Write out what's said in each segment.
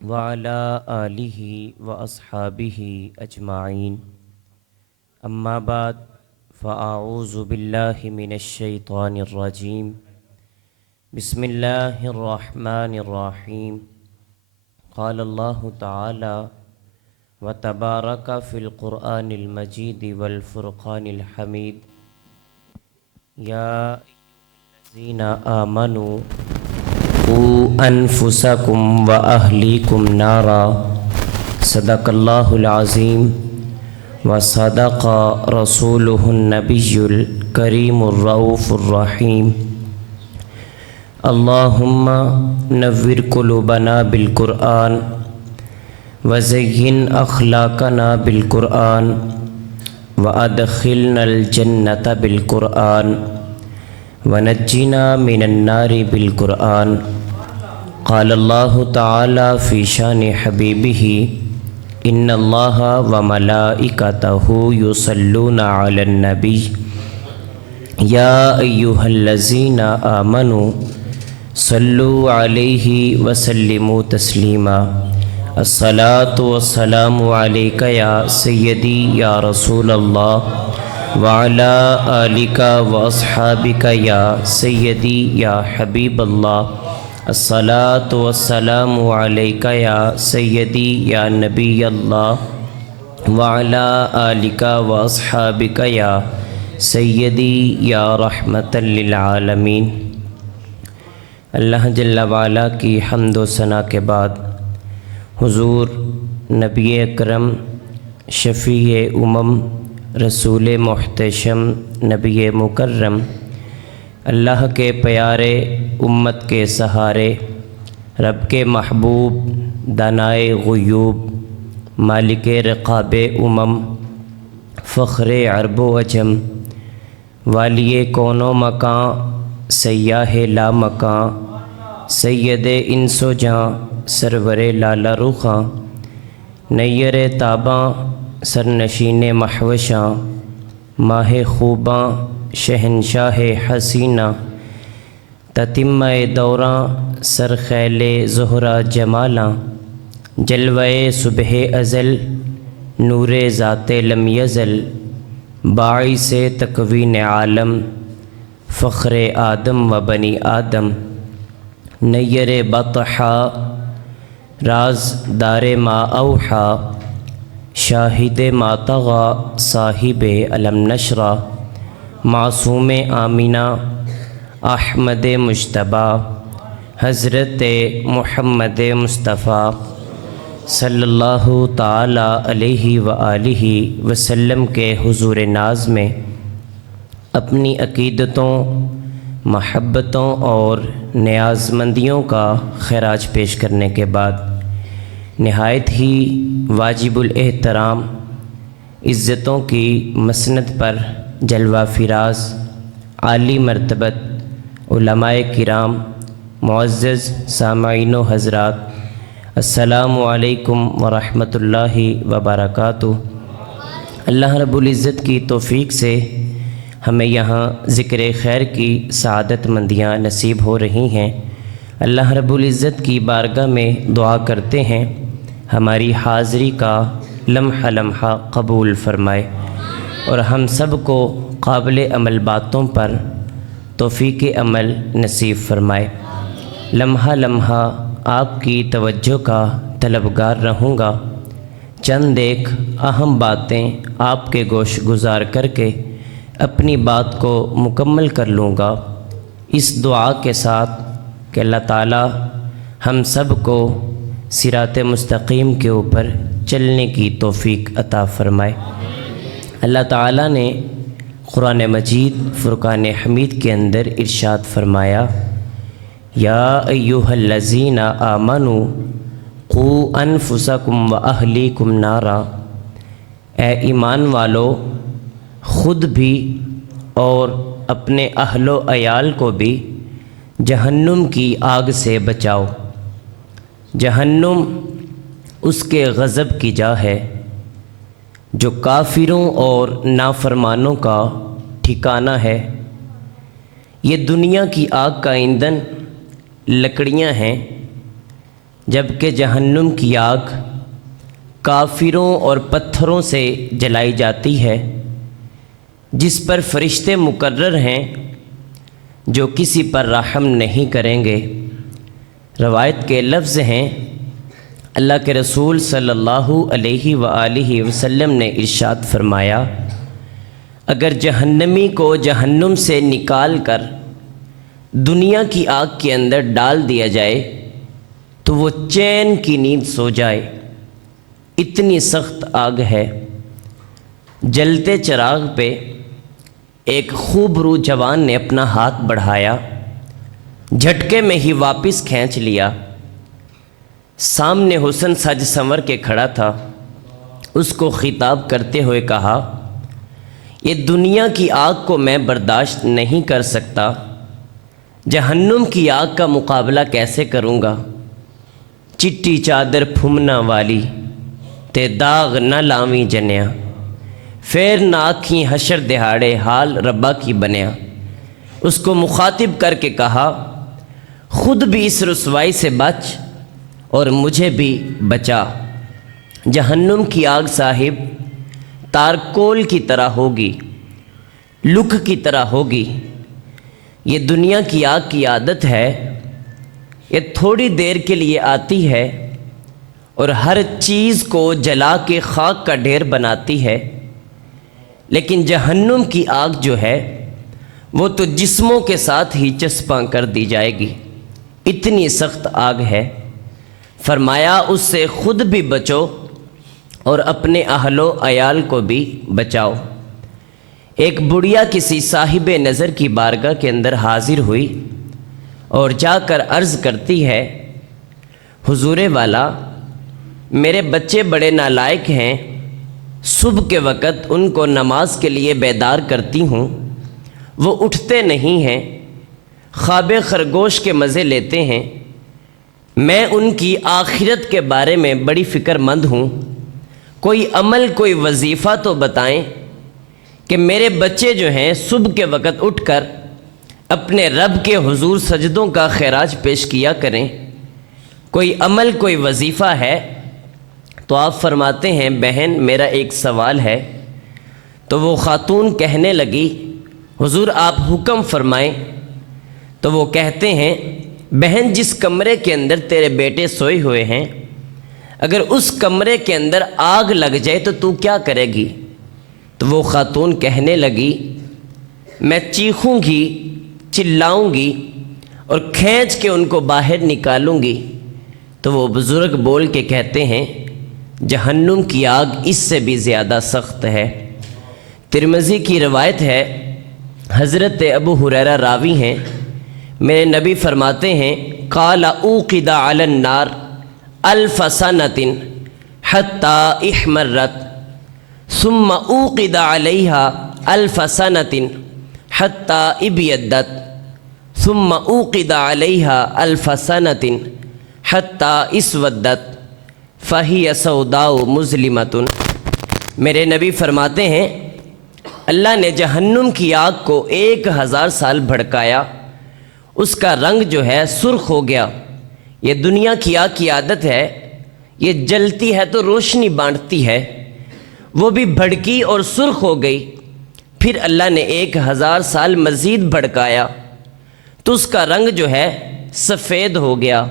وعلى آلہ واصحابہ اجمعین اما بعد فاعوذ باللہ من الشیطان الرجیم بسم اللہ الرحمن الرحیم قال اللہ تعالی وتبارک فی القرآن المجید والفرقان الحمید یا الذین آمنوا قوا انفسکم واہلیکم نارا صدق اللہ العظیم وصدق رسولہ النبی الکریم الرؤوف الرحیم اللہم نور قلوبنا بالقرآن وزین اخلاقنا بالقرآن وادخلنا الجنۃ بالقرآن ونجنا من النار بالقرآن قال اللہ تعالی فی شان حبیبہ ان اللہ وملائکتہ یصلون علی النبی یا ایہا الذین آمنوا صلوا علیہ وسلموا تسلیما الصلاۃ والسلام علیک یا سیدی یا رسول اللہ وعلی آلک واصحابک یا سیدی یا حبیب اللہ الصلاۃ والسلام علیک یا سیدی یا نبی اللہ وعلی آلک واصحابک یا سیدی یا رحمۃ للعالمین۔ اللہ جل وعلا کی حمد و ثنا کے بعد حضور نبی اکرم شفیع امم رسول محتشم نبی مکرم اللہ کے پیارے امت کے سہارے رب کے محبوب دانائے غیوب مالک رقاب امم فخر عرب و عجم والی کون و مکان سیاہ لا مکان سید انس و جاں سرور لالا رخاں نیر تاباں سرنشین محوشاں ماہ خوباں شہنشاہ حسینہ تتمہ دوراں سرخیل زہرہ جمالاں جلوہ صبح ازل نور ذات لم یزل باعث تکوین عالم فخر آدم و بنی آدم نیر بطحا راز دار ما اوحا شاہد ما طغا صاحب علم نشرہ معصوم آمینہ احمد مجتبیٰ حضرت محمد مصطفیٰ صلی اللہ تعالی علیہ وآلہ وسلم کے حضور ناز میں اپنی عقیدتوں محبتوں اور نیاز مندیوں کا خراج پیش کرنے کے بعد نہایت ہی واجب الاحترام عزتوں کی مسند پر جلوہ فراز عالی مرتبت علماء کرام معزز سامعین و حضرات السلام علیکم ورحمۃ اللہ وبرکاتہ۔ اللہ رب العزت کی توفیق سے ہمیں یہاں ذکر خیر کی سعادت مندیاں نصیب ہو رہی ہیں۔ اللہ رب العزت کی بارگاہ میں دعا کرتے ہیں ہماری حاضری کا لمحہ لمحہ قبول فرمائے اور ہم سب کو قابل عمل باتوں پر توفیق عمل نصیب فرمائے۔ لمحہ لمحہ آپ کی توجہ کا طلبگار رہوں گا، چند ایک اہم باتیں آپ کے گوش گزار کر کے اپنی بات کو مکمل کر لوں گا، اس دعا کے ساتھ کہ اللہ تعالی ہم سب کو صراط مستقیم کے اوپر چلنے کی توفیق عطا فرمائے۔ اللہ تعالیٰ نے قرآن مجید فرقان حمید کے اندر ارشاد فرمایا یا ایہا الذین آمنوا قوا انفسکم واہلیکم نارا، اے ایمان والو خود بھی اور اپنے اہل و عیال کو بھی جہنم کی آگ سے بچاؤ۔ جہنم اس کے غضب کی جا ہے جو کافروں اور نافرمانوں کا ٹھکانہ ہے۔ یہ دنیا کی آگ کا ایندھن لکڑیاں ہیں جبکہ جہنم کی آگ کافروں اور پتھروں سے جلائی جاتی ہے، جس پر فرشتے مقرر ہیں جو کسی پر رحم نہیں کریں گے۔ روایت کے لفظ ہیں، اللہ کے رسول صلی اللہ علیہ وآلہ وسلم نے ارشاد فرمایا، اگر جہنمی کو جہنم سے نکال کر دنیا کی آگ کے اندر ڈال دیا جائے تو وہ چین کی نیند سو جائے، اتنی سخت آگ ہے۔ جلتے چراغ پہ ایک خوبرو جوان نے اپنا ہاتھ بڑھایا، جھٹکے میں ہی واپس کھینچ لیا۔ سامنے حسن سج سنور کے کھڑا تھا، اس کو خطاب کرتے ہوئے کہا، یہ دنیا کی آگ کو میں برداشت نہیں کر سکتا، جہنم کی آگ کا مقابلہ کیسے کروں گا؟ چٹی چادر پھمنا والی تے داغ نہ لاویں جنیا، پھر نہ آکھیں حشر دہاڑے حال ربا کی بنیا۔ اس کو مخاطب کر کے کہا، خود بھی اس رسوائی سے بچ اور مجھے بھی بچا۔ جہنم کی آگ صاحب تارکول کی طرح ہوگی، لکھ کی طرح ہوگی۔ یہ دنیا کی آگ کی عادت ہے، یہ تھوڑی دیر کے لیے آتی ہے اور ہر چیز کو جلا کے خاک کا ڈھیر بناتی ہے، لیکن جہنم کی آگ جو ہے وہ تو جسموں کے ساتھ ہی چسپاں کر دی جائے گی، اتنی سخت آگ ہے۔ فرمایا اس سے خود بھی بچو اور اپنے اہل و عیال کو بھی بچاؤ۔ ایک بڑھیا کسی صاحب نظر کی بارگاہ کے اندر حاضر ہوئی اور جا کر عرض کرتی ہے، حضور والا، میرے بچے بڑے نالائق ہیں، صبح کے وقت ان کو نماز کے لیے بیدار کرتی ہوں، وہ اٹھتے نہیں ہیں، خواب خرگوش کے مزے لیتے ہیں، میں ان کی آخرت کے بارے میں بڑی فکر مند ہوں، کوئی عمل کوئی وظیفہ تو بتائیں کہ میرے بچے جو ہیں صبح کے وقت اٹھ کر اپنے رب کے حضور سجدوں کا خراج پیش کیا کریں، کوئی عمل کوئی وظیفہ ہے؟ تو آپ فرماتے ہیں، بہن میرا ایک سوال ہے۔ تو وہ خاتون کہنے لگی، حضور آپ حکم فرمائیں۔ تو وہ کہتے ہیں، بہن جس کمرے کے اندر تیرے بیٹے سوئے ہوئے ہیں، اگر اس کمرے کے اندر آگ لگ جائے تو تو کیا کرے گی؟ تو وہ خاتون کہنے لگی، میں چیخوں گی، چلاؤں گی اور کھینچ کے ان کو باہر نکالوں گی۔ تو وہ بزرگ بول کے کہتے ہیں، جہنم کی آگ اس سے بھی زیادہ سخت ہے۔ ترمذی کی روایت ہے، حضرت ابو ہریرہ راوی ہیں، میرے نبی فرماتے ہیں، قال اوقد علی النار 1000 سنۃ حتی احمرت ثم اوقد علیہا 1000 سنۃ حتی ابیضت ثم اوقد علیہا 1000 سنۃ حتی اسودت فہی سوداء مظلمۃ۔ میرے نبی فرماتے ہیں، اللہ نے جہنم کی آگ کو 1000 سال بھڑکایا، اس کا رنگ جو ہے سرخ ہو گیا۔ یہ دنیا کی آگ کی عادت ہے، یہ جلتی ہے تو روشنی بانٹتی ہے، وہ بھی بھڑکی اور سرخ ہو گئی۔ پھر اللہ نے 1000 سال مزید بھڑکایا تو اس کا رنگ جو ہے سفید ہو گیا۔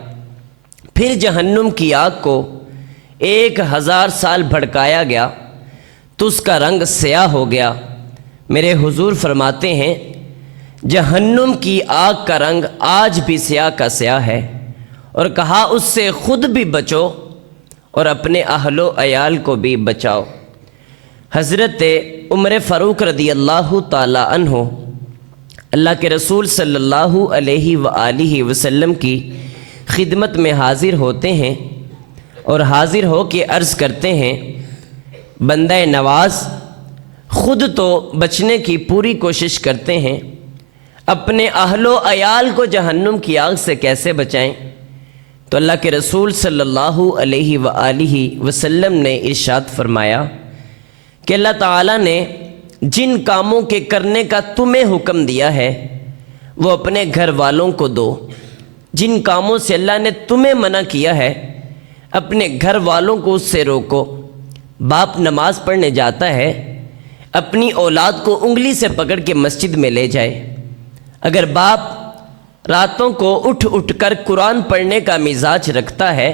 پھر جہنم کی آگ کو 1000 سال بھڑکایا گیا تو اس کا رنگ سیاہ ہو گیا۔ میرے حضور فرماتے ہیں، جہنم کی آگ کا رنگ آج بھی سیاہ کا سیاہ ہے، اور کہا اس سے خود بھی بچو اور اپنے اہل و عیال کو بھی بچاؤ۔ حضرت عمر فاروق رضی اللہ تعالی عنہ اللہ کے رسول صلی اللہ علیہ وآلہ وسلم کی خدمت میں حاضر ہوتے ہیں اور حاضر ہو کے عرض کرتے ہیں، بندہ نواز خود تو بچنے کی پوری کوشش کرتے ہیں، اپنے اہل و عیال کو جہنم کی آگ سے کیسے بچائیں؟ تو اللہ کے رسول صلی اللہ علیہ وآلہ وسلم نے ارشاد فرمایا کہ اللہ تعالیٰ نے جن کاموں کے کرنے کا تمہیں حکم دیا ہے وہ اپنے گھر والوں کو دو، جن کاموں سے اللہ نے تمہیں منع کیا ہے اپنے گھر والوں کو اس سے روکو۔ باپ نماز پڑھنے جاتا ہے، اپنی اولاد کو انگلی سے پکڑ کے مسجد میں لے جائے۔ اگر باپ راتوں کو اٹھ اٹھ کر قرآن پڑھنے کا مزاج رکھتا ہے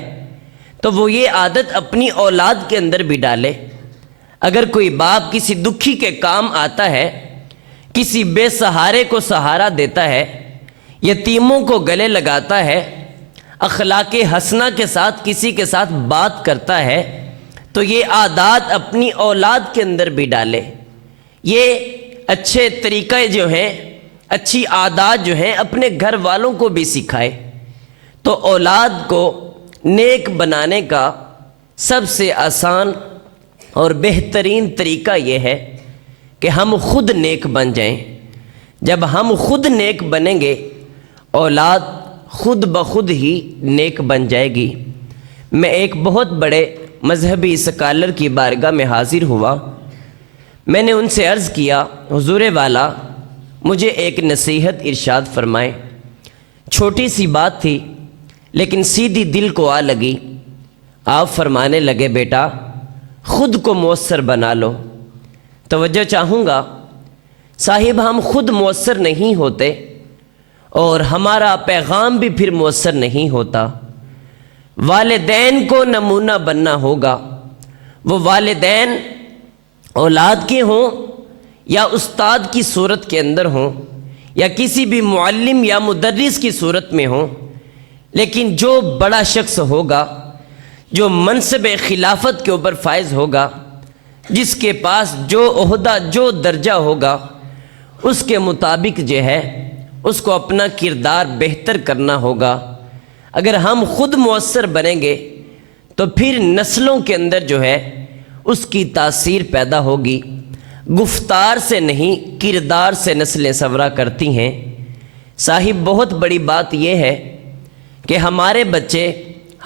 تو وہ یہ عادت اپنی اولاد کے اندر بھی ڈالے۔ اگر کوئی باپ کسی دکھی کے کام آتا ہے، کسی بے سہارے کو سہارا دیتا ہے، یتیموں کو گلے لگاتا ہے، اخلاق حسنہ کے ساتھ کسی کے ساتھ بات کرتا ہے، تو یہ عادات اپنی اولاد کے اندر بھی ڈالے۔ یہ اچھے طریقے جو ہیں، اچھی عادات جو ہیں، اپنے گھر والوں کو بھی سکھائے۔ تو اولاد کو نیک بنانے کا سب سے آسان اور بہترین طریقہ یہ ہے کہ ہم خود نیک بن جائیں۔ جب ہم خود نیک بنیں گے، اولاد خود بخود ہی نیک بن جائے گی۔ میں ایک بہت بڑے مذہبی اسکالر کی بارگاہ میں حاضر ہوا۔ میں نے ان سے عرض کیا، حضور والا مجھے ایک نصیحت ارشاد فرمائیں۔ چھوٹی سی بات تھی لیکن سیدھی دل کو آ لگی۔ آپ فرمانے لگے، بیٹا خود کو مؤثر بنا لو۔ توجہ چاہوں گا، صاحب ہم خود مؤثر نہیں ہوتے اور ہمارا پیغام بھی پھر مؤثر نہیں ہوتا۔ والدین کو نمونہ بننا ہوگا۔ وہ والدین اولاد کے ہوں یا استاد کی صورت کے اندر ہوں یا کسی بھی معلم یا مدرس کی صورت میں ہوں، لیکن جو بڑا شخص ہوگا، جو منصب خلافت کے اوپر فائز ہوگا، جس کے پاس جو عہدہ، جو درجہ ہوگا، اس کے مطابق جو ہے اس کو اپنا کردار بہتر کرنا ہوگا۔ اگر ہم خود مؤثر بنیں گے تو پھر نسلوں کے اندر جو ہے اس کی تاثیر پیدا ہوگی۔ گفتار سے نہیں، کردار سے نسلیں سورا کرتی ہیں۔ صاحب بہت بڑی بات یہ ہے کہ ہمارے بچے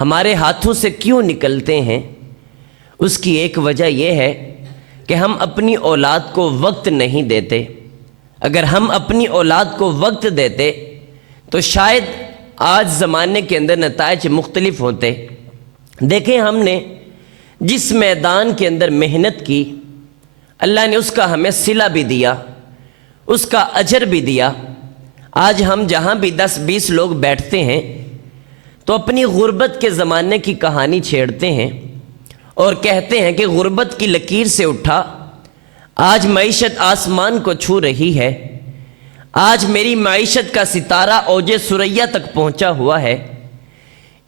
ہمارے ہاتھوں سے کیوں نکلتے ہیں؟ اس کی ایک وجہ یہ ہے کہ ہم اپنی اولاد کو وقت نہیں دیتے۔ اگر ہم اپنی اولاد کو وقت دیتے تو شاید آج زمانے کے اندر نتائج مختلف ہوتے۔ دیکھیں، ہم نے جس میدان کے اندر محنت کی، اللہ نے اس کا ہمیں صلہ بھی دیا، اس کا اجر بھی دیا۔ آج ہم جہاں بھی 10-20 لوگ بیٹھتے ہیں تو اپنی غربت کے زمانے کی کہانی چھیڑتے ہیں اور کہتے ہیں کہ غربت کی لکیر سے اٹھا، آج معیشت آسمان کو چھو رہی ہے، آج میری معیشت کا ستارہ اوج ثریا تک پہنچا ہوا ہے،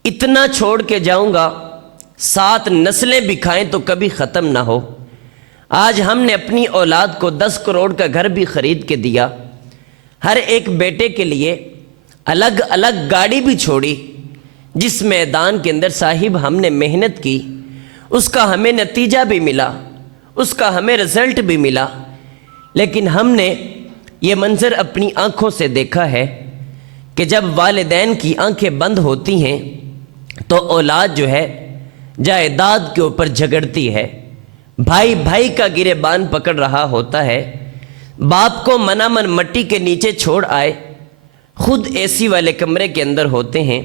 اتنا چھوڑ کے جاؤں گا 7 نسلیں بھی کھائیں تو کبھی ختم نہ ہو۔ آج ہم نے اپنی اولاد کو 10 کروڑ کا گھر بھی خرید کے دیا، ہر ایک بیٹے کے لیے الگ الگ گاڑی بھی چھوڑی۔ جس میدان کے اندر صاحب ہم نے محنت کی، اس کا ہمیں نتیجہ بھی ملا، اس کا ہمیں رزلٹ بھی ملا، لیکن ہم نے یہ منظر اپنی آنکھوں سے دیکھا ہے کہ جب والدین کی آنکھیں بند ہوتی ہیں تو اولاد جو ہے جائیداد کے اوپر جھگڑتی ہے، بھائی بھائی کا گریبان پکڑ رہا ہوتا ہے، باپ کو منا من مٹی کے نیچے چھوڑ آئے، خود اے سی والے کمرے کے اندر ہوتے ہیں،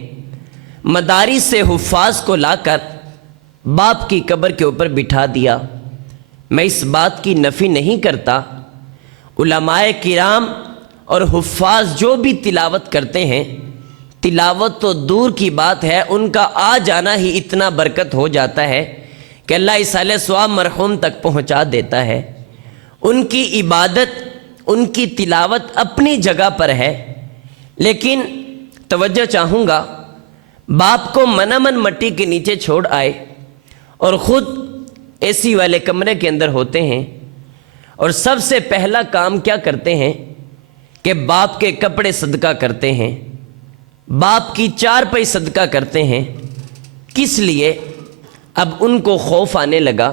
مدارس سے حفاظ کو لا کر باپ کی قبر کے اوپر بٹھا دیا۔ میں اس بات کی نفی نہیں کرتا، علماء کرام اور حفاظ جو بھی تلاوت کرتے ہیں، تلاوت تو دور کی بات ہے، ان کا آ جانا ہی اتنا برکت ہو جاتا ہے کہ اللہ اصالہ ثواب مرحوم تک پہنچا دیتا ہے۔ ان کی عبادت، ان کی تلاوت اپنی جگہ پر ہے، لیکن توجہ چاہوں گا، باپ کو منا من مٹی کے نیچے چھوڑ آئے اور خود اے سی والے کمرے کے اندر ہوتے ہیں، اور سب سے پہلا کام کیا کرتے ہیں کہ باپ کے کپڑے صدقہ کرتے ہیں، باپ کی چارپائی صدقہ کرتے ہیں۔ کس لیے؟ اب ان کو خوف آنے لگا،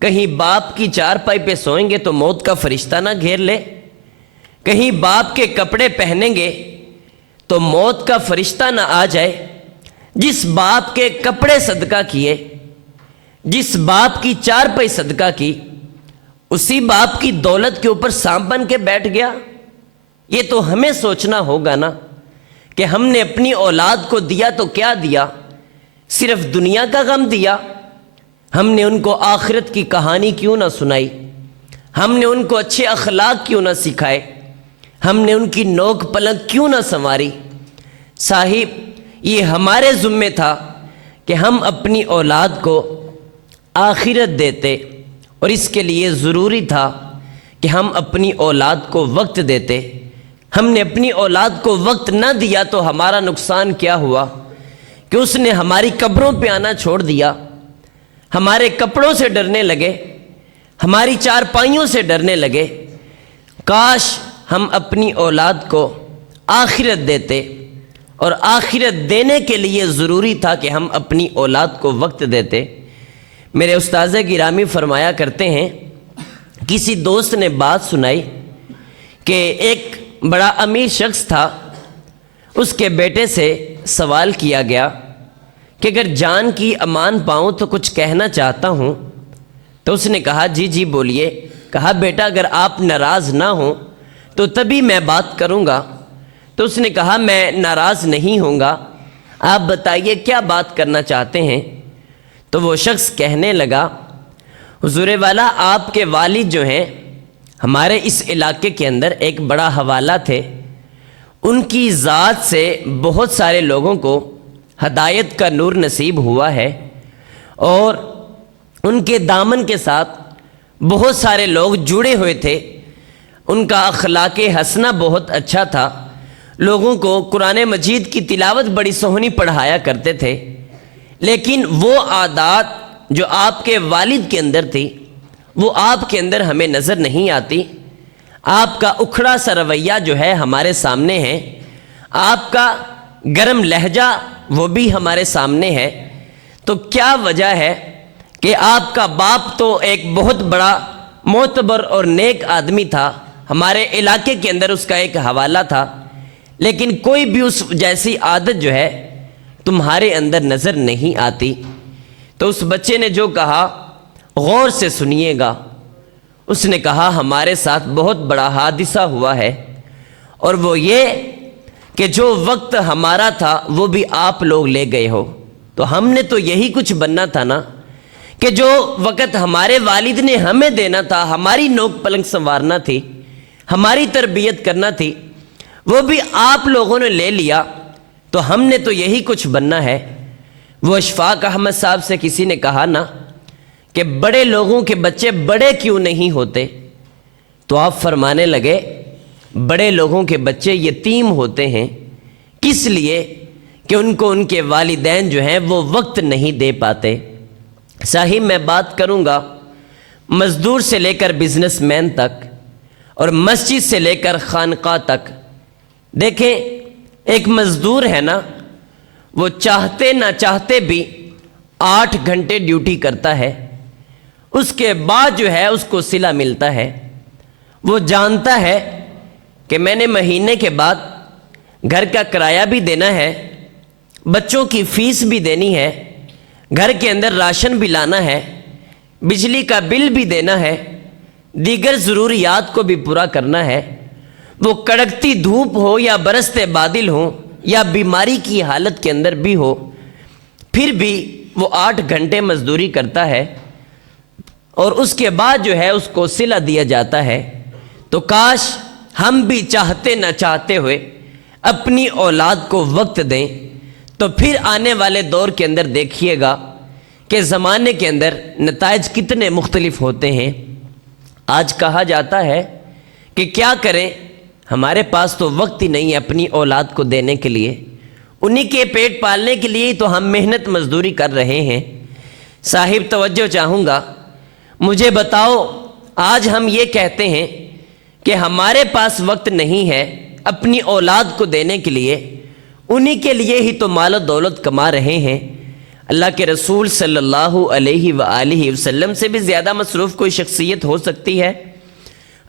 کہیں باپ کی چارپائی پہ سوئیں گے تو موت کا فرشتہ نہ گھیر لے، کہیں باپ کے کپڑے پہنیں گے تو موت کا فرشتہ نہ آ جائے۔ جس باپ کے کپڑے صدقہ کیے، جس باپ کی چارپائی صدقہ کی، اسی باپ کی دولت کے اوپر سانپ بن کے بیٹھ گیا۔ یہ تو ہمیں سوچنا ہوگا نا کہ ہم نے اپنی اولاد کو دیا تو کیا دیا، صرف دنیا کا غم دیا؟ ہم نے ان کو آخرت کی کہانی کیوں نہ سنائی؟ ہم نے ان کو اچھے اخلاق کیوں نہ سکھائے؟ ہم نے ان کی نوک پلک کیوں نہ سنواری؟ صاحب، یہ ہمارے ذمے تھا کہ ہم اپنی اولاد کو آخرت دیتے، اور اس کے لیے ضروری تھا کہ ہم اپنی اولاد کو وقت دیتے۔ ہم نے اپنی اولاد کو وقت نہ دیا تو ہمارا نقصان کیا ہوا کہ اس نے ہماری قبروں پہ آنا چھوڑ دیا، ہمارے کپڑوں سے ڈرنے لگے، ہماری چارپائیوں سے ڈرنے لگے۔ کاش ہم اپنی اولاد کو آخرت دیتے، اور آخرت دینے کے لیے ضروری تھا کہ ہم اپنی اولاد کو وقت دیتے۔ میرے استاذ گرامی فرمایا کرتے ہیں، کسی دوست نے بات سنائی کہ ایک بڑا امیر شخص تھا، اس کے بیٹے سے سوال کیا گیا کہ اگر جان کی امان پاؤں تو کچھ کہنا چاہتا ہوں۔ تو اس نے کہا جی بولیے۔ کہا بیٹا اگر آپ ناراض نہ ہوں تو تبھی میں بات کروں گا۔ تو اس نے کہا میں ناراض نہیں ہوں گا، آپ بتائیے کیا بات کرنا چاہتے ہیں؟ تو وہ شخص کہنے لگا، حضور والا آپ کے والد جو ہیں ہمارے اس علاقے کے اندر ایک بڑا حوالہ تھے، ان کی ذات سے بہت سارے لوگوں کو ہدایت کا نور نصیب ہوا ہے، اور ان کے دامن کے ساتھ بہت سارے لوگ جڑے ہوئے تھے۔ ان کا اخلاق حسنہ بہت اچھا تھا، لوگوں کو قرآن مجید کی تلاوت بڑی سہنی پڑھایا کرتے تھے، لیکن وہ عادات جو آپ کے والد کے اندر تھی وہ آپ کے اندر ہمیں نظر نہیں آتی۔ آپ کا اکھڑا سا رویہ جو ہے ہمارے سامنے ہے، آپ کا گرم لہجہ وہ بھی ہمارے سامنے ہے۔ تو کیا وجہ ہے کہ آپ کا باپ تو ایک بہت بڑا معتبر اور نیک آدمی تھا، ہمارے علاقے کے اندر اس کا ایک حوالہ تھا، لیکن کوئی بھی اس جیسی عادت جو ہے تمہارے اندر نظر نہیں آتی؟ تو اس بچے نے جو کہا غور سے سنیے گا۔ اس نے کہا ہمارے ساتھ بہت بڑا حادثہ ہوا ہے، اور وہ یہ کہ جو وقت ہمارا تھا وہ بھی آپ لوگ لے گئے ہو۔ تو ہم نے تو یہی کچھ بننا تھا نا، کہ جو وقت ہمارے والد نے ہمیں دینا تھا، ہماری نوک پلنگ سنوارنا تھی، ہماری تربیت کرنا تھی، وہ بھی آپ لوگوں نے لے لیا، تو ہم نے تو یہی کچھ بننا ہے۔ وہ اشفاق احمد صاحب سے کسی نے کہا نا کہ بڑے لوگوں کے بچے بڑے کیوں نہیں ہوتے؟ تو آپ فرمانے لگے بڑے لوگوں کے بچے یتیم ہوتے ہیں، کس لیے کہ ان کو ان کے والدین جو ہیں وہ وقت نہیں دے پاتے۔ صاحب میں بات کروں گا مزدور سے لے کر بزنس مین تک، اور مسجد سے لے کر خانقاہ تک۔ دیکھیں ایک مزدور ہے نا، وہ چاہتے نہ چاہتے بھی 8 گھنٹے ڈیوٹی کرتا ہے، اس کے بعد جو ہے اس کو صلہ ملتا ہے۔ وہ جانتا ہے کہ میں نے مہینے کے بعد گھر کا کرایہ بھی دینا ہے، بچوں کی فیس بھی دینی ہے، گھر کے اندر راشن بھی لانا ہے، بجلی کا بل بھی دینا ہے، دیگر ضروریات کو بھی پورا کرنا ہے۔ وہ کڑکتی دھوپ ہو یا برستے بادل ہوں یا بیماری کی حالت کے اندر بھی ہو، پھر بھی وہ 8 گھنٹے مزدوری کرتا ہے، اور اس کے بعد جو ہے اس کو صلہ دیا جاتا ہے۔ تو کاش ہم بھی چاہتے نہ چاہتے ہوئے اپنی اولاد کو وقت دیں، تو پھر آنے والے دور کے اندر دیکھیے گا کہ زمانے کے اندر نتائج کتنے مختلف ہوتے ہیں۔ آج کہا جاتا ہے کہ کیا کریں، ہمارے پاس تو وقت ہی نہیں ہے اپنی اولاد کو دینے کے لیے، انہی کے پیٹ پالنے کے لیے تو ہم محنت مزدوری کر رہے ہیں۔ صاحب توجہ چاہوں گا، مجھے بتاؤ آج ہم یہ کہتے ہیں کہ ہمارے پاس وقت نہیں ہے اپنی اولاد کو دینے کے لیے، انہی کے لیے ہی تو مال و دولت کما رہے ہیں۔ اللہ کے رسول صلی اللہ علیہ وآلہ وسلم سے بھی زیادہ مصروف کوئی شخصیت ہو سکتی ہے؟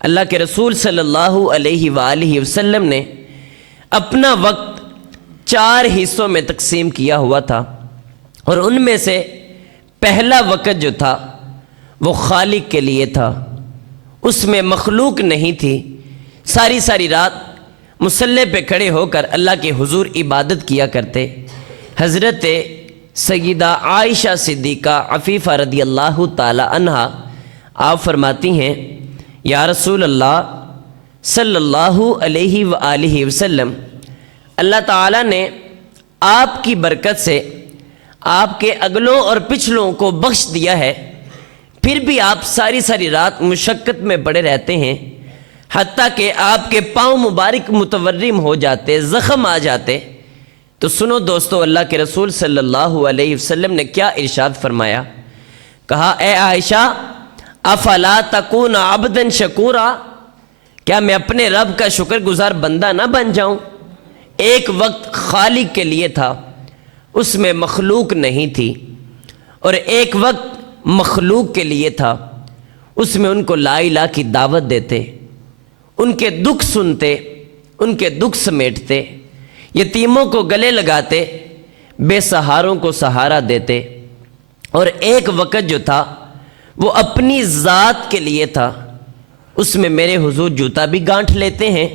اللہ کے رسول صلی اللہ علیہ وآلہ وسلم نے اپنا وقت 4 حصوں میں تقسیم کیا ہوا تھا، اور ان میں سے پہلا وقت جو تھا وہ خالق کے لیے تھا، اس میں مخلوق نہیں تھی۔ ساری رات مصلی پہ کھڑے ہو کر اللہ کے حضور عبادت کیا کرتے۔ حضرت سیدہ عائشہ صدیقہ عفیفہ رضی اللہ تعالی عنہا آپ فرماتی ہیں یا رسول اللہ صلی اللہ علیہ وآلہ وسلم، اللہ تعالیٰ نے آپ کی برکت سے آپ کے اگلوں اور پچھلوں کو بخش دیا ہے، پھر بھی آپ ساری ساری رات مشقت میں پڑے رہتے ہیں، حتیٰ کہ آپ کے پاؤں مبارک متورم ہو جاتے، زخم آ جاتے۔ تو سنو دوستو، اللہ کے رسول صلی اللہ علیہ وسلم نے کیا ارشاد فرمایا؟ کہا اے عائشہ افلا تکون عبدا شکورا، کیا میں اپنے رب کا شکر گزار بندہ نہ بن جاؤں؟ ایک وقت خالق کے لیے تھا، اس میں مخلوق نہیں تھی، اور ایک وقت مخلوق کے لیے تھا، اس میں ان کو لا الہ کی دعوت دیتے، ان کے دکھ سنتے، ان کے دکھ سمیٹتے، یتیموں کو گلے لگاتے، بے سہاروں کو سہارا دیتے۔ اور ایک وقت جو تھا وہ اپنی ذات کے لیے تھا، اس میں میرے حضور جوتا بھی گانٹھ لیتے ہیں،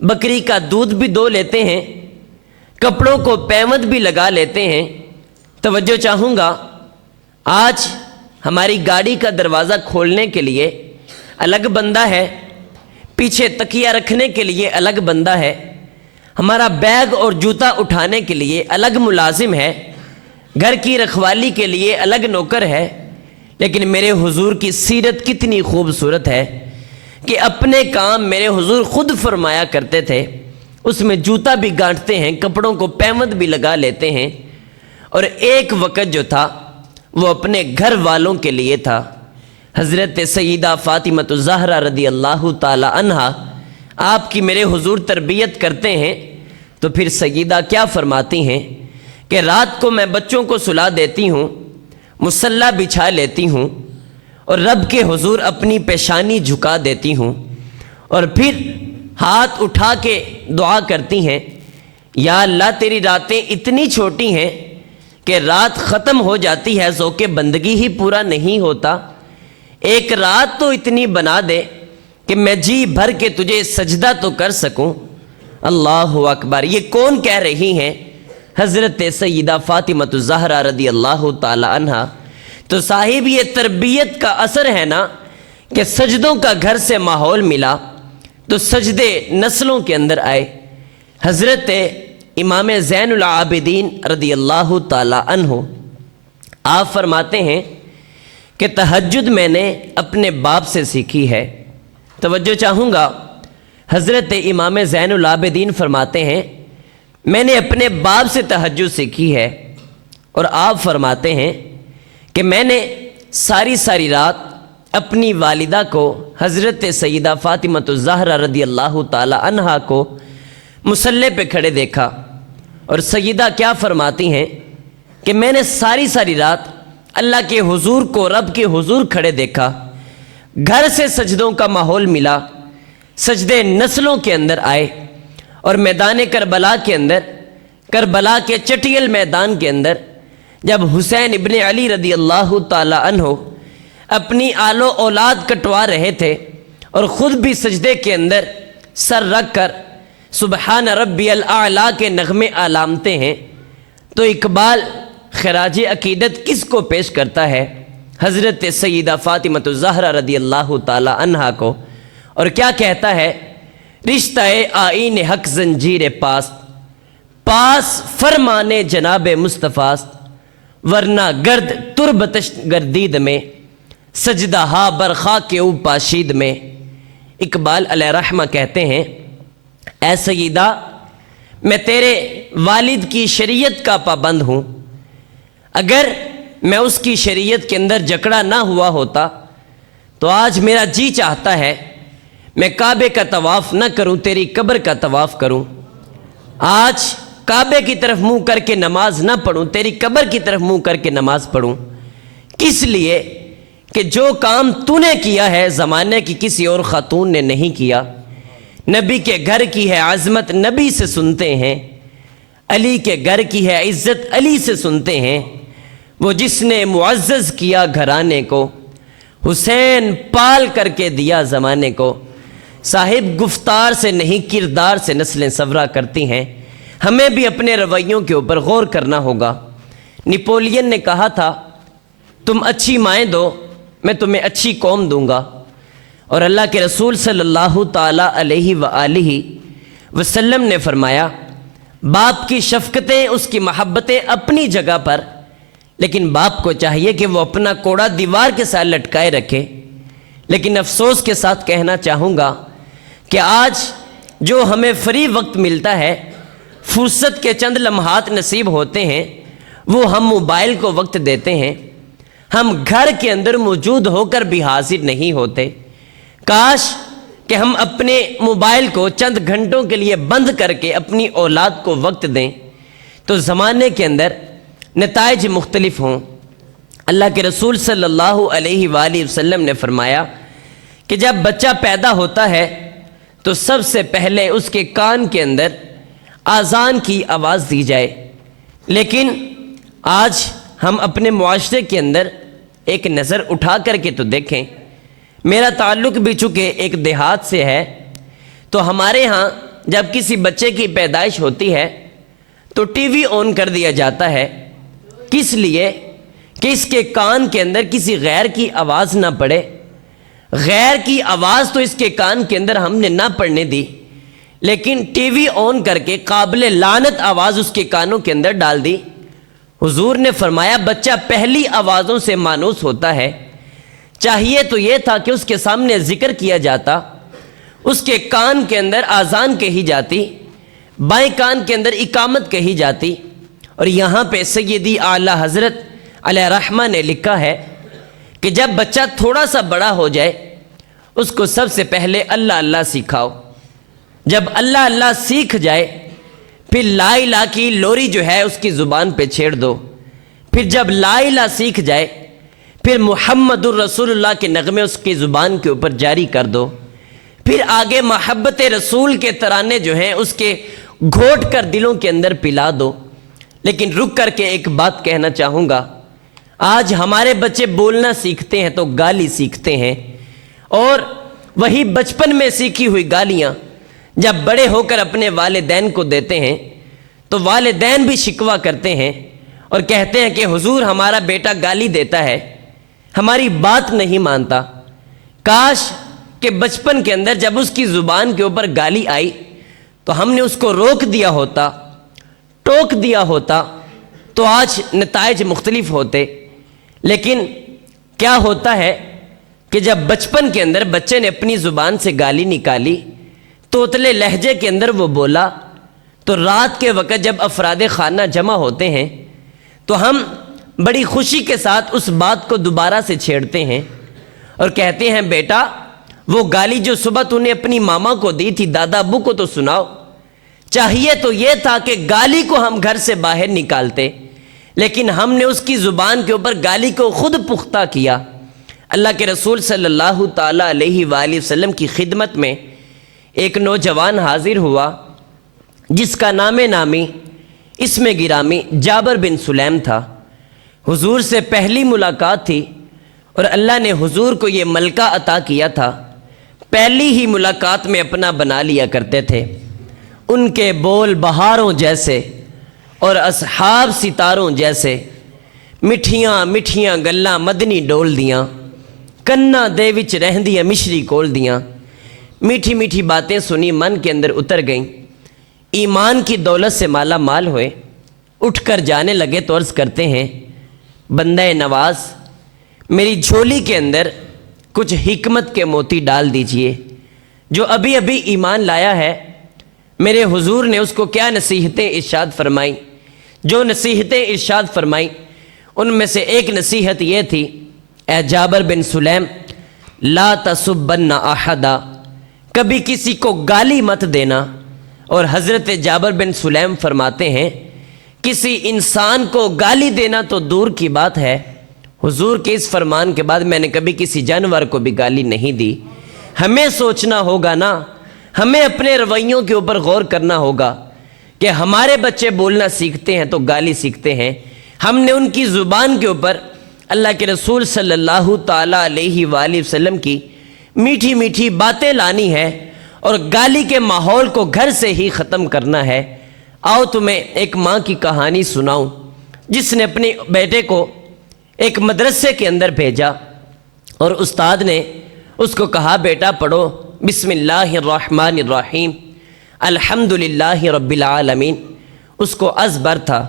بکری کا دودھ بھی دو لیتے ہیں، کپڑوں کو پیوند بھی لگا لیتے ہیں۔ توجہ چاہوں گا، آج ہماری گاڑی کا دروازہ کھولنے کے لیے الگ بندہ ہے، پیچھے تکیہ رکھنے کے لیے الگ بندہ ہے، ہمارا بیگ اور جوتا اٹھانے کے لیے الگ ملازم ہے، گھر کی رکھوالی کے لیے الگ نوکر ہے۔ لیکن میرے حضور کی سیرت کتنی خوبصورت ہے کہ اپنے کام میرے حضور خود فرمایا کرتے تھے، اس میں جوتا بھی گانٹتے ہیں، کپڑوں کو پیوند بھی لگا لیتے ہیں۔ اور ایک وقت جو تھا وہ اپنے گھر والوں کے لیے تھا۔ حضرت سیدہ فاطمہ الزہرا رضی اللہ تعالی عنہا آپ کی میرے حضور تربیت کرتے ہیں، تو پھر سیدہ کیا فرماتی ہیں کہ رات کو میں بچوں کو سلا دیتی ہوں، مصلی بچھا لیتی ہوں، اور رب کے حضور اپنی پیشانی جھکا دیتی ہوں، اور پھر ہاتھ اٹھا کے دعا کرتی ہیں، یا اللہ تیری راتیں اتنی چھوٹی ہیں کہ رات ختم ہو جاتی ہے، ذوق بندگی ہی پورا نہیں ہوتا، ایک رات تو اتنی بنا دے کہ میں جی بھر کے تجھے سجدہ تو کر سکوں۔ اللہ اکبر، یہ کون کہہ رہی ہیں؟ حضرت سیدہ فاطمہ الزہرا رضی اللہ تعالی عنہا۔ تو صاحب یہ تربیت کا اثر ہے نا کہ سجدوں کا گھر سے ماحول ملا تو سجدے نسلوں کے اندر آئے۔ حضرت امام زین العابدین رضی اللہ تعالی عنہ آپ فرماتے ہیں کہ تہجد میں نے اپنے باپ سے سیکھی ہے۔ توجہ چاہوں گا، حضرت امام زین العابدین فرماتے ہیں میں نے اپنے باپ سے تہجد سیکھی ہے، اور آپ فرماتے ہیں کہ میں نے ساری ساری رات اپنی والدہ کو حضرت سیدہ فاطمہ الزہرا رضی اللہ تعالی عنہا کو مصلی پہ کھڑے دیکھا، اور سیدہ کیا فرماتی ہیں کہ میں نے ساری ساری رات اللہ کے حضور کو رب کے حضور کھڑے دیکھا، گھر سے سجدوں کا ماحول ملا، سجدے نسلوں کے اندر آئے، اور میدان کربلا کے اندر، کربلا کے چٹیل میدان کے اندر جب حسین ابن علی رضی اللہ تعالی عنہ اپنی آل و اولاد کٹوا رہے تھے اور خود بھی سجدے کے اندر سر رکھ کر سبحان ربی الاعلیٰ کے نغمے آلامتے ہیں، تو اقبال خراج عقیدت کس کو پیش کرتا ہے؟ حضرت سیدہ فاطمہ الزہرا رضی اللہ تعالی عنہا کو، اور کیا کہتا ہے؟ رشتہ آئین حق زنجیر پاس، پاس فرمانے جناب مصطفیٰ، ورنہ گرد تربتش گردید میں، سجدہ ہا برخا کے او پاشید میں۔ اقبال علیہ رحمہ کہتے ہیں اے سیدہ، میں تیرے والد کی شریعت کا پابند ہوں، اگر میں اس کی شریعت کے اندر جکڑا نہ ہوا ہوتا تو آج میرا جی چاہتا ہے میں کعبے کا طواف نہ کروں، تیری قبر کا طواف کروں، آج کعبے کی طرف منہ کر کے نماز نہ پڑھوں، تیری قبر کی طرف منہ کر کے نماز پڑھوں۔ کس لیے کہ جو کام تو نے کیا ہے زمانے کی کسی اور خاتون نے نہیں کیا۔ نبی کے گھر کی ہے عظمت نبی سے سنتے ہیں، علی کے گھر کی ہے عزت علی سے سنتے ہیں، وہ جس نے معزز کیا گھرانے کو، حسین پال کر کے دیا زمانے کو۔ صاحب گفتار سے نہیں کردار سے نسلیں سورا کرتی ہیں، ہمیں بھی اپنے رویوں کے اوپر غور کرنا ہوگا۔ نپولین نے کہا تھا تم اچھی مائیں دو میں تمہیں اچھی قوم دوں گا، اور اللہ کے رسول صلی اللہ تعالیٰ علیہ وآلہ وسلم نے فرمایا باپ کی شفقتیں، اس کی محبتیں اپنی جگہ پر، لیکن باپ کو چاہیے کہ وہ اپنا کوڑا دیوار کے ساتھ لٹکائے رکھے۔ لیکن افسوس کے ساتھ کہنا چاہوں گا کہ آج جو ہمیں فری وقت ملتا ہے، فرصت کے چند لمحات نصیب ہوتے ہیں، وہ ہم موبائل کو وقت دیتے ہیں، ہم گھر کے اندر موجود ہو کر بھی حاضر نہیں ہوتے۔ کاش کہ ہم اپنے موبائل کو چند گھنٹوں کے لیے بند کر کے اپنی اولاد کو وقت دیں تو زمانے کے اندر نتائج مختلف ہوں۔ اللہ کے رسول صلی اللہ علیہ وآلہ وسلم نے فرمایا کہ جب بچہ پیدا ہوتا ہے تو سب سے پہلے اس کے کان کے اندر اذان کی آواز دی جائے، لیکن آج ہم اپنے معاشرے کے اندر ایک نظر اٹھا کر کے تو دیکھیں۔ میرا تعلق بھی چونکہ ایک دیہات سے ہے، تو ہمارے ہاں جب کسی بچے کی پیدائش ہوتی ہے تو ٹی وی آن کر دیا جاتا ہے، کس لیے کہ اس کے کان کے اندر کسی غیر کی آواز نہ پڑے۔ غیر کی آواز تو اس کے کان کے اندر ہم نے نہ پڑنے دی، لیکن ٹی وی آن کر کے قابل لعنت آواز اس کے کانوں کے اندر ڈال دی۔ حضور نے فرمایا بچہ پہلی آوازوں سے مانوس ہوتا ہے، چاہیے تو یہ تھا کہ اس کے سامنے ذکر کیا جاتا، اس کے کان کے اندر آذان کہی جاتی، بائیں کان کے اندر اقامت کہی جاتی۔ اور یہاں پہ سیدی اعلیٰ حضرت علیہ رحمہ نے لکھا ہے کہ جب بچہ تھوڑا سا بڑا ہو جائے اس کو سب سے پہلے اللہ اللہ سکھاؤ۔ جب اللہ اللہ سیکھ جائے پھر لا الہ کی لوری جو ہے اس کی زبان پہ چھیڑ دو۔ پھر جب لا الہ سیکھ جائے پھر محمد الرسول اللہ کے نغمے اس کی زبان کے اوپر جاری کر دو۔ پھر آگے محبت رسول کے ترانے جو ہیں اس کے گھوٹ کر دلوں کے اندر پلا دو۔ لیکن رک کر کے ایک بات کہنا چاہوں گا، آج ہمارے بچے بولنا سیکھتے ہیں تو گالی سیکھتے ہیں، اور وہی بچپن میں سیکھی ہوئی گالیاں جب بڑے ہو کر اپنے والدین کو دیتے ہیں تو والدین بھی شکوہ کرتے ہیں اور کہتے ہیں کہ حضور ہمارا بیٹا گالی دیتا ہے، ہماری بات نہیں مانتا۔ کاش کہ بچپن کے اندر جب اس کی زبان کے اوپر گالی آئی تو ہم نے اس کو روک دیا ہوتا، ٹوک دیا ہوتا، تو آج نتائج مختلف ہوتے۔ لیکن کیا ہوتا ہے کہ جب بچپن کے اندر بچے نے اپنی زبان سے گالی نکالی، توتلے لہجے کے اندر وہ بولا، تو رات کے وقت جب افراد خانہ جمع ہوتے ہیں تو ہم بڑی خوشی کے ساتھ اس بات کو دوبارہ سے چھیڑتے ہیں اور کہتے ہیں بیٹا وہ گالی جو صبح تو نے اپنی ماما کو دی تھی، دادا ابو کو تو سناؤ۔ چاہیے تو یہ تھا کہ گالی کو ہم گھر سے باہر نکالتے، لیکن ہم نے اس کی زبان کے اوپر گالی کو خود پختہ کیا۔ اللہ کے رسول صلی اللہ تعالیٰ علیہ وآلہ وسلم کی خدمت میں ایک نوجوان حاضر ہوا جس کا نام نامی اسم گرامی جابر بن سلیم تھا۔ حضور سے پہلی ملاقات تھی اور اللہ نے حضور کو یہ ملکہ عطا کیا تھا، پہلی ہی ملاقات میں اپنا بنا لیا کرتے تھے۔ ان کے بول بہاروں جیسے اور اصحاب ستاروں جیسے، مٹھیاں مٹھیاں گلاں مدنی ڈول دیاں، کنا دے وچ رہندیاں مشری کول دیاں۔ میٹھی میٹھی باتیں سنی، من کے اندر اتر گئیں، ایمان کی دولت سے مالا مال ہوئے۔ اٹھ کر جانے لگے تو عرض کرتے ہیں بندہ نواز میری جھولی کے اندر کچھ حکمت کے موتی ڈال دیجئے، جو ابھی ابھی ایمان لایا ہے میرے حضور نے اس کو کیا نصیحتیں ارشاد فرمائیں۔ جو نصیحتیں ارشاد فرمائیں ان میں سے ایک نصیحت یہ تھی، اے جابر بن سلیم لا تسبن احدا، کبھی کسی کو گالی مت دینا۔ اور حضرت جابر بن سلیم فرماتے ہیں کسی انسان کو گالی دینا تو دور کی بات ہے، حضور کے اس فرمان کے بعد میں نے کبھی کسی جانور کو بھی گالی نہیں دی۔ ہمیں سوچنا ہوگا نا، ہمیں اپنے رویوں کے اوپر غور کرنا ہوگا کہ ہمارے بچے بولنا سیکھتے ہیں تو گالی سیکھتے ہیں۔ ہم نے ان کی زبان کے اوپر اللہ کے رسول صلی اللہ تعالیٰ علیہ وآلہ وسلم کی میٹھی میٹھی باتیں لانی ہے اور گالی کے ماحول کو گھر سے ہی ختم کرنا ہے۔ آؤ تمہیں ایک ماں کی کہانی سناؤں۔ جس نے اپنے بیٹے کو ایک مدرسے کے اندر بھیجا اور استاد نے اس کو کہا بیٹا پڑھو بسم اللہ الرحمن الرحیم الحمدللہ رب العالمین، اس کو ازبر تھا۔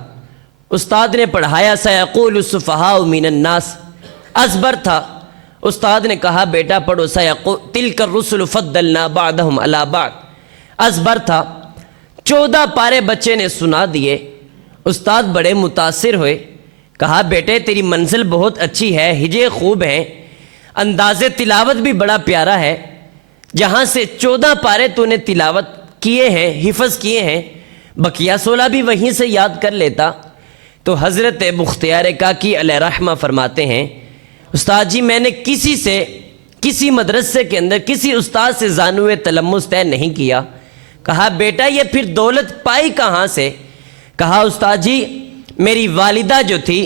استاد نے پڑھایا سیقول السفہاء من الناس، ازبر تھا۔ استاد نے کہا بیٹا پڑھو سیقول تلک الرسل فضلنا بعضهم علی بعض، ازبر تھا۔ 14 پارے بچے نے سنا دیے۔ استاد بڑے متاثر ہوئے، کہا بیٹے تیری منزل بہت اچھی ہے، ہجے خوب ہیں، انداز تلاوت بھی بڑا پیارا ہے، جہاں سے 14 پارے تو نے تلاوت کیے ہیں، حفظ کیے ہیں، بقیہ 16 بھی وہیں سے یاد کر لیتا۔ تو حضرت بختیار کاکی علیہ رحمہ فرماتے ہیں استاد جی میں نے کسی سے کسی مدرسے کے اندر کسی استاد سے زانوِ تلمس طے نہیں کیا۔ کہا بیٹا یہ پھر دولت پائی کہاں سے؟ کہا استاد جی میری والدہ جو تھی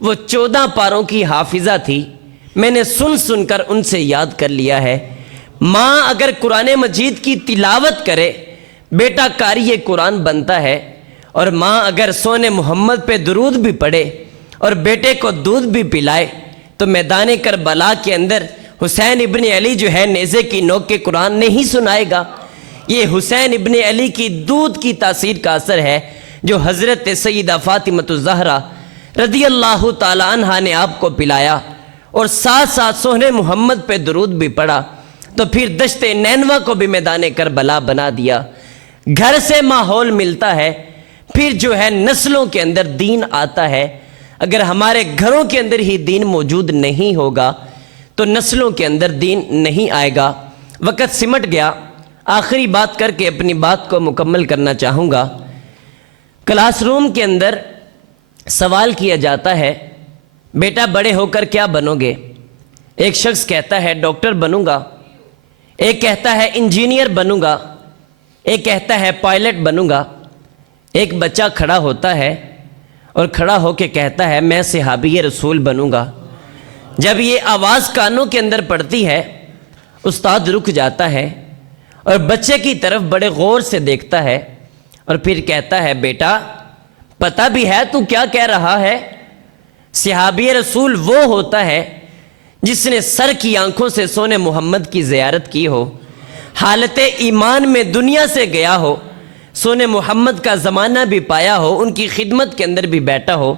وہ 14 پاروں کی حافظہ تھی، میں نے سن کر ان سے یاد کر لیا ہے۔ ماں اگر قرآن مجید کی تلاوت کرے بیٹا قاری قرآن بنتا ہے، اور ماں اگر سونے محمد پہ درود بھی پڑھے اور بیٹے کو دودھ بھی پلائے تو میدان کربلا کے اندر حسین ابن علی جو ہے نیزے کی نوک کے قرآن نہیں سنائے گا۔ یہ حسین ابن علی کی دودھ کی تاثیر کا اثر ہے جو حضرت سیدہ فاطمہ الزہرا رضی اللہ تعالی عنہا نے آپ کو پلایا، اور ساتھ ساتھ سونے محمد پہ درود بھی پڑھا، تو پھر دشت نینوا کو بھی میدان کربلا بنا دیا۔ گھر سے ماحول ملتا ہے، پھر جو ہے نسلوں کے اندر دین آتا ہے۔ اگر ہمارے گھروں کے اندر ہی دین موجود نہیں ہوگا تو نسلوں کے اندر دین نہیں آئے گا۔ وقت سمٹ گیا، آخری بات کر کے اپنی بات کو مکمل کرنا چاہوں گا۔ کلاس روم کے اندر سوال کیا جاتا ہے بیٹا بڑے ہو کر کیا بنو گے؟ ایک شخص کہتا ہے ڈاکٹر بنوں گا، ایک کہتا ہے انجینئر بنوں گا، ایک کہتا ہے پائلٹ بنوں گا۔ ایک بچہ کھڑا ہوتا ہے اور کھڑا ہو کے کہتا ہے میں صحابی رسول بنوں گا۔ جب یہ آواز کانوں کے اندر پڑتی ہے استاد رک جاتا ہے اور بچے کی طرف بڑے غور سے دیکھتا ہے اور پھر کہتا ہے بیٹا پتہ بھی ہے تو کیا کہہ رہا ہے؟ صحابی رسول وہ ہوتا ہے جس نے سر کی آنکھوں سے سونے محمد کی زیارت کی ہو، حالت ایمان میں دنیا سے گیا ہو، سونے محمد کا زمانہ بھی پایا ہو، ان کی خدمت کے اندر بھی بیٹھا ہو،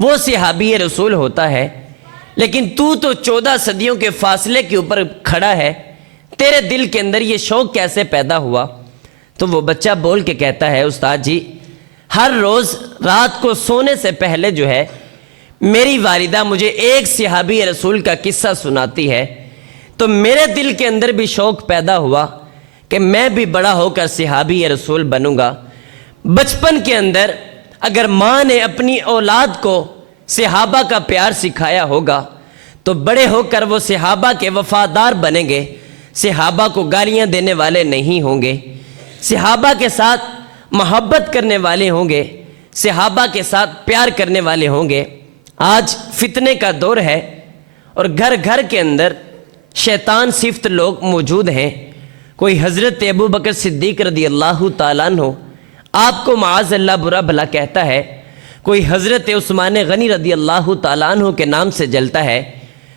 وہ صحابی رسول ہوتا ہے۔ لیکن تو 14 صدیوں کے فاصلے کے اوپر کھڑا ہے، تیرے دل کے اندر یہ شوق کیسے پیدا ہوا؟ تو وہ بچہ بول کے کہتا ہے استاد جی ہر روز رات کو سونے سے پہلے جو ہے میری والدہ مجھے ایک صحابی رسول کا قصہ سناتی ہے، تو میرے دل کے اندر بھی شوق پیدا ہوا کہ میں بھی بڑا ہو کر صحابی رسول بنوں گا۔ بچپن کے اندر اگر ماں نے اپنی اولاد کو صحابہ کا پیار سکھایا ہوگا تو بڑے ہو کر وہ صحابہ کے وفادار بنیں گے، صحابہ کو گالیاں دینے والے نہیں ہوں گے، صحابہ کے ساتھ محبت کرنے والے ہوں گے، صحابہ کے ساتھ پیار کرنے والے ہوں گے۔ آج فتنے کا دور ہے اور گھر گھر کے اندر شیطان صفت لوگ موجود ہیں۔ کوئی حضرت ابو بکر صدیق رضی اللہ تعالیٰ عنہ آپ کو معاذ اللہ برا بھلا کہتا ہے، کوئی حضرت عثمان غنی رضی اللہ تعالیٰ عنہ کے نام سے جلتا ہے،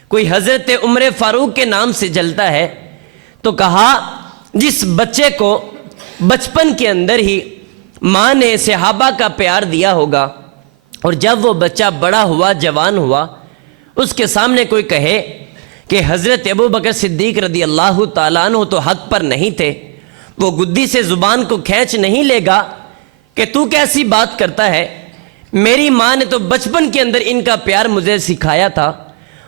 کوئی حضرت عمر فاروق کے نام سے جلتا ہے۔ تو کہا جس بچے کو بچپن کے اندر ہی ماں نے صحابہ کا پیار دیا ہوگا اور جب وہ بچہ بڑا ہوا جوان ہوا اس کے سامنے کوئی کہے کہ حضرت ابو بکر صدیق رضی اللہ تعالیٰ عنہ تو حق پر نہیں تھے، وہ گدی سے زبان کو کھینچ نہیں لے گا کہ تو کیسی بات کرتا ہے؟ میری ماں نے تو بچپن کے اندر ان کا پیار مجھے سکھایا تھا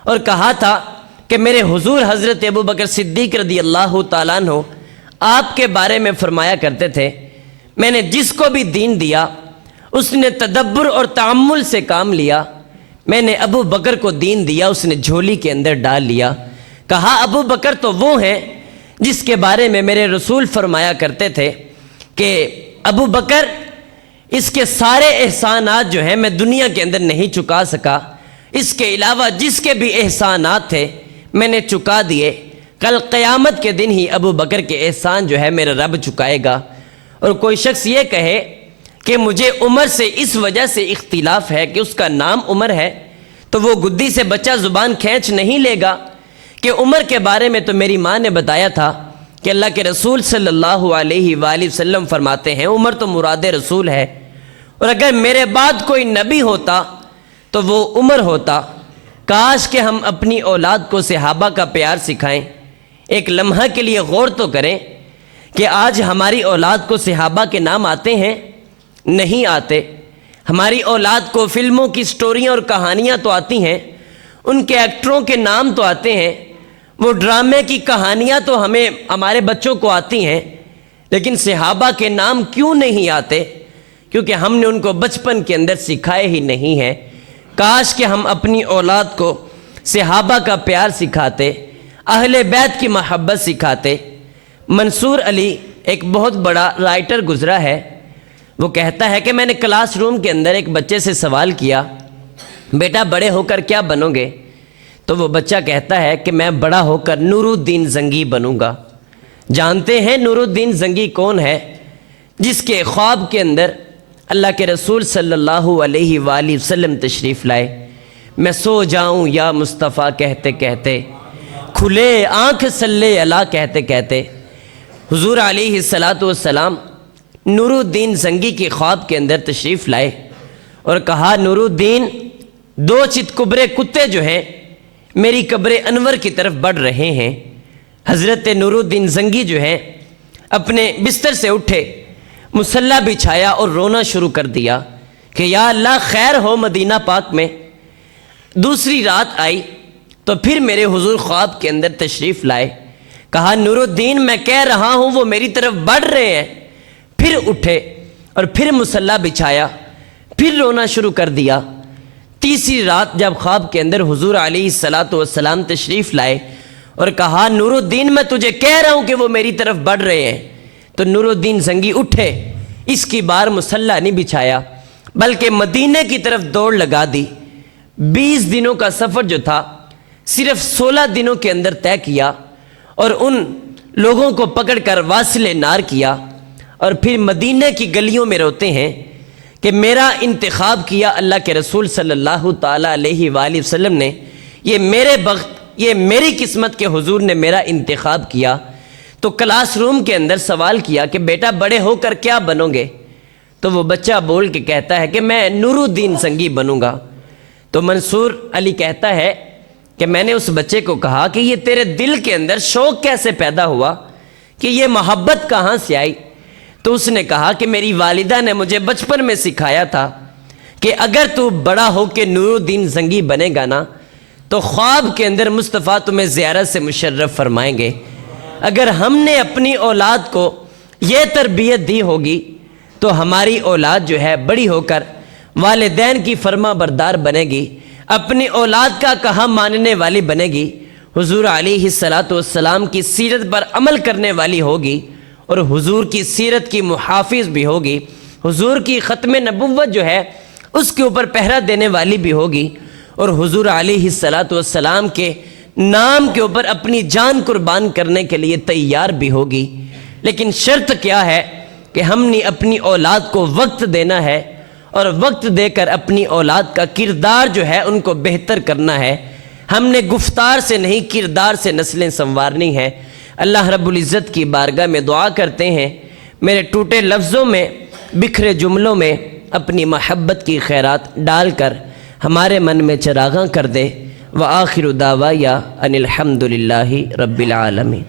اور کہا تھا کہ میرے حضور حضرت ابو بکر صدیق رضی اللہ تعالیٰ عنہ آپ کے بارے میں فرمایا کرتے تھے میں نے جس کو بھی دین دیا اس نے تدبر اور تعمل سے کام لیا، میں نے ابو بکر کو دین دیا اس نے جھولی کے اندر ڈال لیا۔ کہا ابو بکر تو وہ ہیں جس کے بارے میں میرے رسول فرمایا کرتے تھے کہ ابو بکر اس کے سارے احسانات جو ہیں میں دنیا کے اندر نہیں چکا سکا، اس کے علاوہ جس کے بھی احسانات تھے میں نے چکا دیے، کل قیامت کے دن ہی ابو بکر کے احسان جو ہے میرا رب چکائے گا۔ اور کوئی شخص یہ کہے کہ مجھے عمر سے اس وجہ سے اختلاف ہے کہ اس کا نام عمر ہے، تو وہ گدی سے بچہ زبان کھینچ نہیں لے گا کہ عمر کے بارے میں تو میری ماں نے بتایا تھا کہ اللہ کے رسول صلی اللہ علیہ وآلہ وسلم فرماتے ہیں عمر تو مراد رسول ہے، اور اگر میرے بعد کوئی نبی ہوتا تو وہ عمر ہوتا۔ کاش کہ ہم اپنی اولاد کو صحابہ کا پیار سکھائیں۔ ایک لمحہ کے لیے غور تو کریں کہ آج ہماری اولاد کو صحابہ کے نام آتے ہیں؟ نہیں آتے۔ ہماری اولاد کو فلموں کی سٹوریاں اور کہانیاں تو آتی ہیں، ان کے ایکٹروں کے نام تو آتے ہیں، وہ ڈرامے کی کہانیاں تو ہمارے بچوں کو آتی ہیں، لیکن صحابہ کے نام کیوں نہیں آتے؟ کیونکہ ہم نے ان کو بچپن کے اندر سکھائے ہی نہیں ہیں۔ کاش کہ ہم اپنی اولاد کو صحابہ کا پیار سکھاتے، اہل بیت کی محبت سکھاتے۔ منصور علی ایک بہت بڑا رائٹر گزرا ہے، وہ کہتا ہے کہ میں نے کلاس روم کے اندر ایک بچے سے سوال کیا، بیٹا بڑے ہو کر کیا بنو گے؟ تو وہ بچہ کہتا ہے کہ میں بڑا ہو کر نور الدین زنگی بنوں گا۔ جانتے ہیں نور الدین زنگی کون ہے؟ جس کے خواب کے اندر اللہ کے رسول صلی اللہ علیہ وآلہ وسلم تشریف لائے۔ میں سو جاؤں یا مصطفیٰ کہتے کہتے، کھلے آنکھ صلی اللہ کہتے کہتے، حضور علیہ السلام نور الدین زنگی کے خواب کے اندر تشریف لائے اور کہا نور الدین، دو چتکبرے کتے جو ہیں میری قبر انور کی طرف بڑھ رہے ہیں۔ حضرت نور الدین زنگی جو ہیں اپنے بستر سے اٹھے، مصلی بچھایا اور رونا شروع کر دیا کہ یا اللہ خیر ہو مدینہ پاک میں۔ دوسری رات آئی تو پھر میرے حضور خواب کے اندر تشریف لائے، کہا نور الدین میں کہہ رہا ہوں وہ میری طرف بڑھ رہے ہیں۔ پھر اٹھے اور پھر مصلی بچھایا، پھر رونا شروع کر دیا۔ تیسری رات جب خواب کے اندر حضور علیہ السلام تشریف لائے اور کہا نور الدین میں تجھے کہہ رہا ہوں کہ وہ میری طرف بڑھ رہے ہیں، تو نور الدین زنگی اٹھے، اس کی بار مصلی نہیں بچھایا بلکہ مدینے کی طرف دوڑ لگا دی۔ 20 دنوں کا سفر جو تھا صرف 16 دنوں کے اندر طے کیا اور ان لوگوں کو پکڑ کر واصل نار کیا، اور پھر مدینے کی گلیوں میں روتے ہیں کہ میرا انتخاب کیا اللہ کے رسول صلی اللہ تعالیٰ علیہ وآلہ وسلم نے، یہ میرے بخت، یہ میری قسمت کے حضور نے میرا انتخاب کیا۔ تو کلاس روم کے اندر سوال کیا کہ بیٹا بڑے ہو کر کیا بنو گے؟ تو وہ بچہ بول کے کہتا ہے کہ میں نور الدین زنگی بنوں گا۔ تو منصور علی کہتا ہے کہ میں نے اس بچے کو کہا کہ یہ تیرے دل کے اندر شوق کیسے پیدا ہوا، کہ یہ محبت کہاں سے آئی؟ تو اس نے کہا کہ میری والدہ نے مجھے بچپن میں سکھایا تھا کہ اگر تو بڑا ہو کے نور الدین زنگی بنے گا نا تو خواب کے اندر مصطفیٰ تمہیں زیارت سے مشرف فرمائیں گے۔ اگر ہم نے اپنی اولاد کو یہ تربیت دی ہوگی تو ہماری اولاد جو ہے بڑی ہو کر والدین کی فرما بردار بنے گی، اپنی اولاد کا کہا ماننے والی بنے گی، حضور علیہ السلام کی سیرت پر عمل کرنے والی ہوگی اور حضور کی سیرت کی محافظ بھی ہوگی، حضور کی ختم نبوت جو ہے اس کے اوپر پہرا دینے والی بھی ہوگی، اور حضور علیہ السلام کے نام کے اوپر اپنی جان قربان کرنے کے لیے تیار بھی ہوگی۔ لیکن شرط کیا ہے کہ ہم نے اپنی اولاد کو وقت دینا ہے اور وقت دے کر اپنی اولاد کا کردار جو ہے ان کو بہتر کرنا ہے۔ ہم نے گفتار سے نہیں کردار سے نسلیں سنوارنی ہیں۔ اللہ رب العزت کی بارگاہ میں دعا کرتے ہیں میرے ٹوٹے لفظوں میں، بکھرے جملوں میں اپنی محبت کی خیرات ڈال کر ہمارے من میں چراغاں کر دے۔ وآخر دعوایا ان الحمد للہ رب العالمین۔